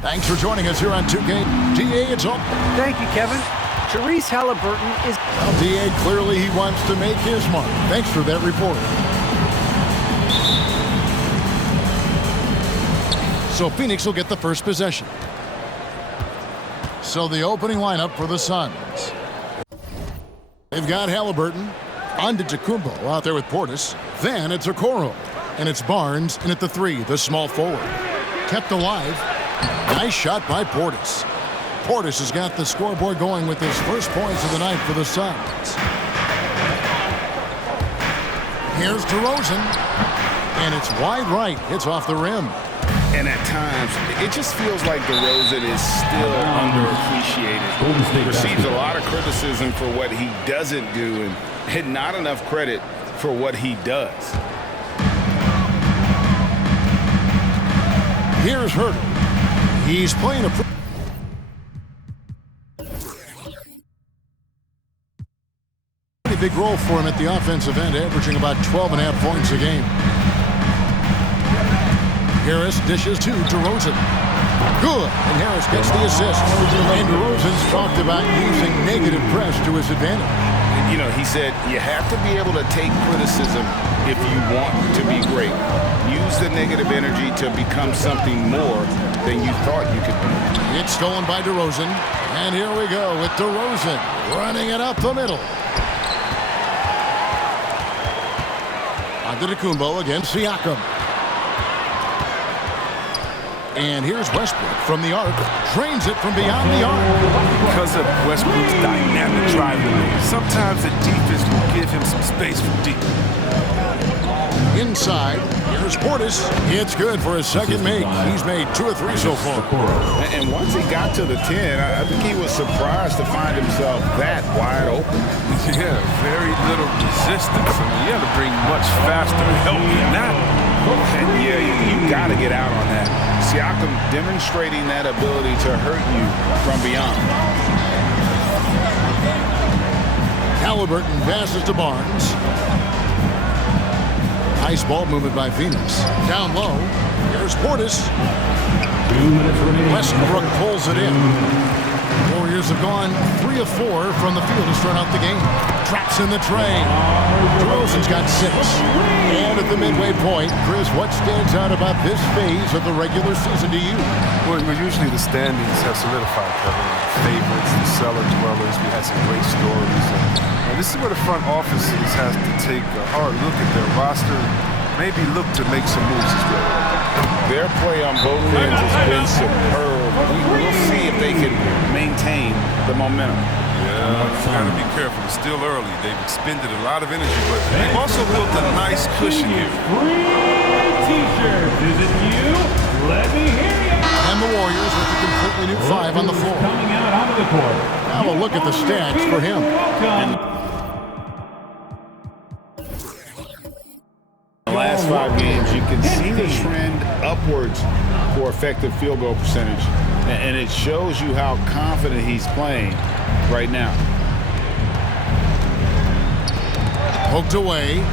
Thanks for joining us here on 2K. DA, it's all. Thank you, Kevin. Therese Halliburton is... Well, DA, clearly he wants to make his mark. Thanks for that report. So Phoenix will get the first possession. So the opening lineup for the Suns. They've got Halliburton. On to Tacumbo out there with Portis. Then it's Okoro. And it's Barnes in at the 3, the small forward. Kept alive. Nice shot by Portis. Portis has got the scoreboard going with his first points of the night for the Suns. Here's DeRozan. And it's wide right. It's off the rim. And at times, it just feels like DeRozan is still underappreciated. Receives a lot of criticism for what he doesn't do and not enough credit for what he does. Here's Herter. He's playing a pretty big role for him at the offensive end, averaging about 12.5 points a game. Harris dishes to DeRozan. Good. And Harris gets the assist. And DeRozan's talked about using negative press to his advantage. You know, he said you have to be able to take criticism if you want to be great. Use the negative energy to become something more than you thought you could be. It's stolen by DeRozan. And here we go with DeRozan running it up the middle. Antetokounmpo against Siakam. And here's Westbrook from the arc. Drains it from beyond the arc. Because of Westbrook's dynamic driving lane, sometimes the defense will give him some space from deep. Inside, here's Portis. It's good for his second make. He's made 2 or 3 so far. And once he got to the 10, I think he was surprised to find himself that wide open. Yeah, very little resistance. I mean, you have to bring much faster help than that. And yeah, you got to get out on that. Siakam demonstrating that ability to hurt you from beyond. Halliburton passes to Barnes. Nice ball movement by Phoenix. Down low. Here's Portis. 2 minutes remaining. Westbrook pulls it in. Warriors have gone 3 of 4 from the field to start out the game. Traps in the tray. DeRozan's got 6. And at the midway point, Chris, what stands out about this phase of the regular season to you? Well, usually the standings have solidified, Kevin. The favorites, the cellar dwellers. We had some great stories. And this is where the front offices has to take a hard look at their roster, maybe look to make some moves as well. Their play on both ends has been superb. We'll see if they can maintain the momentum. Yeah, you got to be careful. It's still early. They've expended a lot of energy, but they've also built a nice cushion here. Free T-shirts. Is it you? Let me hear you. And the Warriors with a completely new 5 on the floor. Coming out onto the court. Now a look at the stats for him. The last 5 games, you can see the trend upwards for effective field goal percentage. And it shows you how confident he's playing right now. Poked away.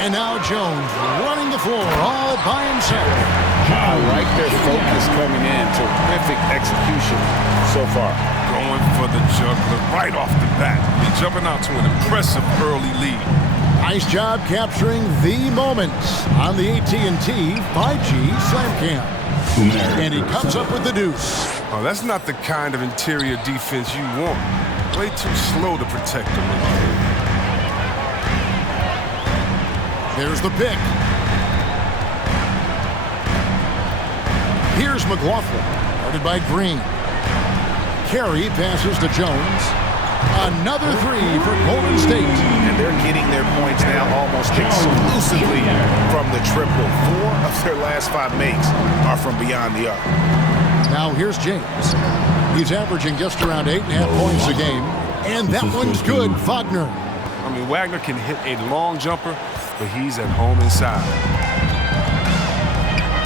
And now Jones running the floor all by himself. I like their focus coming in. Terrific execution so far. Going for the juggler right off the bat. He's jumping out to an impressive early lead. Nice job capturing the moments on the AT&T 5G Slam Cam. And he comes up with the deuce. Oh, that's not the kind of interior defense you want. Way too slow to protect him. There's the pick. Here's McLaughlin, guarded by Green. Carey passes to Jones. Another 3 for Golden State. And they're getting their points now almost exclusively from the triple. 4 of their last 5 makes are from beyond the arc. Now here's James. He's averaging just around 8.5 points a game. And that one's good, Wagner. I mean, Wagner can hit a long jumper, but he's at home inside.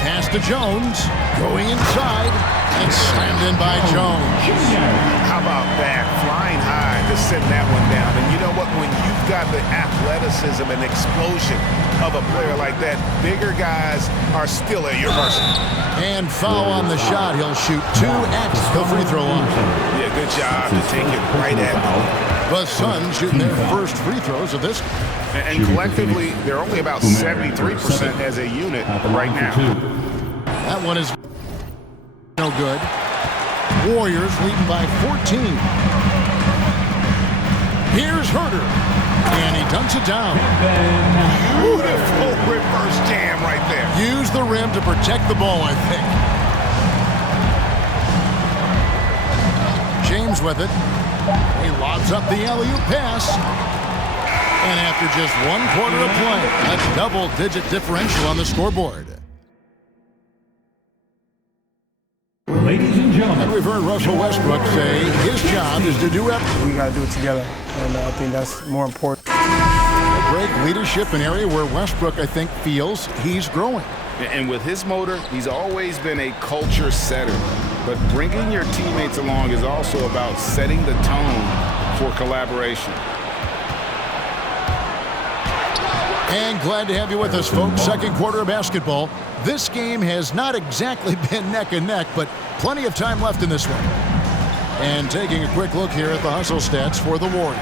Pass to Jones. Going inside. And slammed in by Jones. How about that? Flying high to send that one down. And you know what? When you you've got the athleticism and explosion of a player like that, bigger guys are still at your mercy. And foul on the shot. He'll shoot 2 at the free throw line. Yeah, good job to take it right at them. The Suns shooting their first free throws of this. And collectively, they're only about 73% as a unit right now. That one is no good. Warriors leading by 14. Here's Herter. And he dunks it down. Beautiful reverse jam right there. Use the rim to protect the ball, I think. James with it. He lobs up the alley-oop pass. And after just 1 quarter of play, a double-digit differential on the scoreboard. Ladies and gentlemen. And we've heard Russell Westbrook say his job is to do everything. We got to do it together, and I think that's more important. Great leadership, an area where Westbrook, I think, feels he's growing. And with his motor, he's always been a culture setter. But bringing your teammates along is also about setting the tone for collaboration. And glad to have you with us, folks. Second quarter of basketball. This game has not exactly been neck and neck, but plenty of time left in this one. And taking a quick look here at the hustle stats for the Warriors.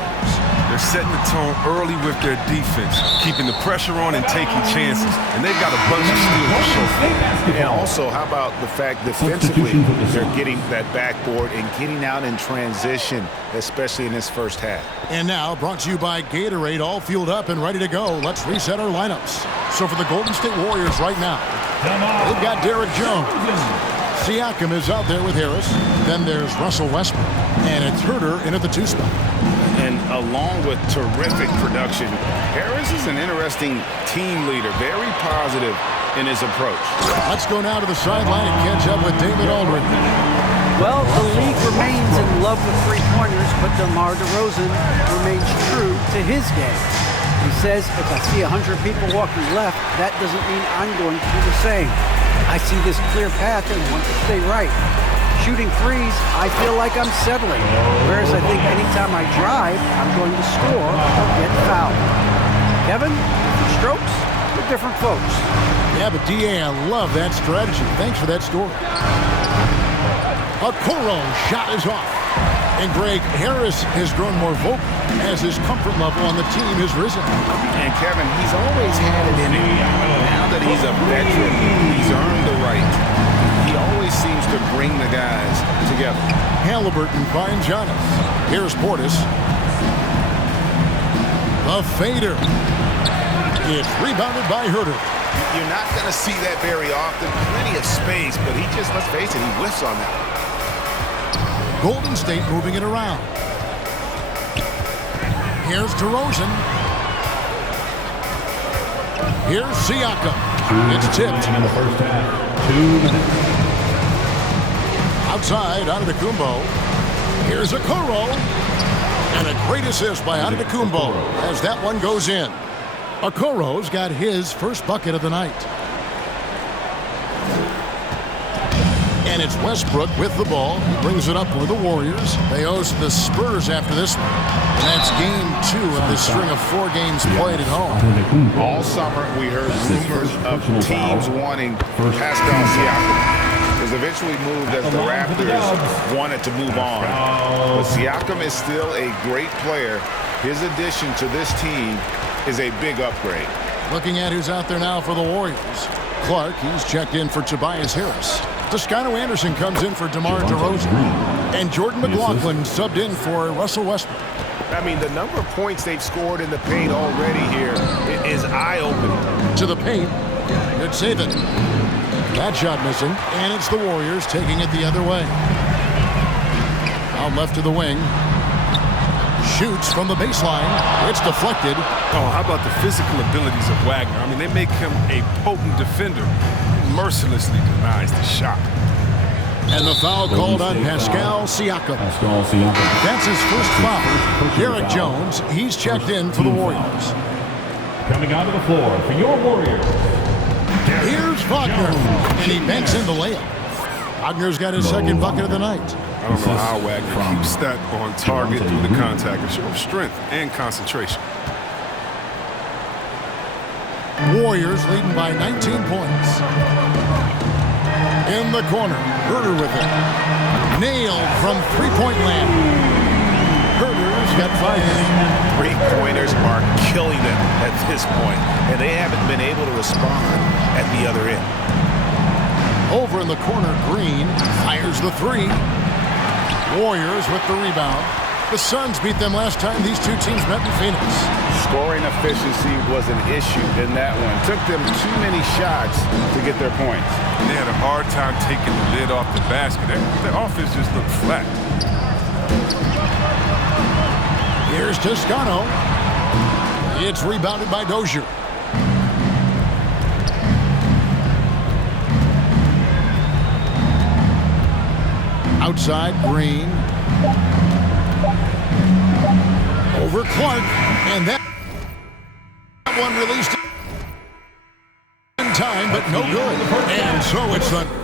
They're setting the tone early with their defense, keeping the pressure on and taking chances. And they've got a bunch of steals to show for it. And also, how about the fact defensively they're getting that backboard and getting out in transition, especially in this first half. And now, brought to you by Gatorade, all fueled up and ready to go. Let's reset our lineups. So for the Golden State Warriors right now, they've got Derek Jones. Siakam is out there with Harris. Then there's Russell Westbrook. And it's Herter in at the 2 spot. And along with terrific production, Harris is an interesting team leader, very positive in his approach. Let's go now to the sideline and catch up with David Aldridge. Well, the league remains in love with three-pointers, but DeMar DeRozan remains true to his game. He says, if I see 100 people walking left, that doesn't mean I'm going to do the same. I see this clear path and want to stay right. Shooting threes, I feel like I'm settling. Whereas I think anytime I drive, I'm going to score or get fouled. Kevin, different strokes for different folks. Yeah, but D.A., I love that strategy. Thanks for that story. Okoro shot is off. And Greg, Harris has grown more vocal as his comfort level on the team has risen. And Kevin, he's always had it in him. Now that he's a veteran, he's earned the right. He always seems to bring the guys together. Halliburton finds Giannis. Here's Portis. The fader. It's rebounded by Herter. You're not going to see that very often. Plenty of space, but he just, let's face it, he whiffs on that. Golden State moving it around. Here's DeRozan. Here's Siakam. It's tipped. In the first half, 2 minutes. Outside, Antetokounmpo. Here's Okoro. And a great assist by Antetokounmpo as that one goes in. Okoro's got his first bucket of the night. And it's Westbrook with the ball. He brings it up for the Warriors. They host the Spurs after this one. And that's game 2 of this string of 4 games played at home. All summer, we heard rumors of teams wanting Pascal Siakam. It was eventually moved as the Raptors wanted to move on. But Siakam is still a great player. His addition to this team is a big upgrade. Looking at who's out there now for the Warriors. Clark, he's checked in for Tobias Harris. Toscano Anderson comes in for DeMar DeRozan. And Jordan McLaughlin subbed in for Russell Westbrook. I mean, the number of points they've scored in the paint already here is eye-opening. To the paint. Good save it. That shot missing. And it's the Warriors taking it the other way. Out left to the wing. Shoots from the baseline. It's deflected. Oh, how about the physical abilities of Wagner? I mean, they make him a potent defender. He mercilessly denies the shot. And the foul called on Pascal Siakam. That's his first foul. Derek Jones, he's checked in for the Warriors. Coming onto the floor for your Warriors. Here's Wagner, and he banks in the layup. Wagner's got his second bucket of the night. I don't know how Wagner keeps that on target through the contact and show strength and concentration. Warriors leading by 19 points. In the corner, Herter with it. Nailed from three-point land. Herter's got 5. Three-pointers are killing them at this point, and they haven't been able to respond at the other end. Over in the corner, Green fires the 3. Warriors with the rebound. The Suns beat them last time these two teams met in Phoenix. Scoring efficiency was an issue in that one. Took them too many shots to get their points. They had a hard time taking the lid off the basket. Their offense just looked flat. Here's Toscano. It's rebounded by Dozier. Outside, Green. Over Clark. And that one released in time, but no good. And so it's the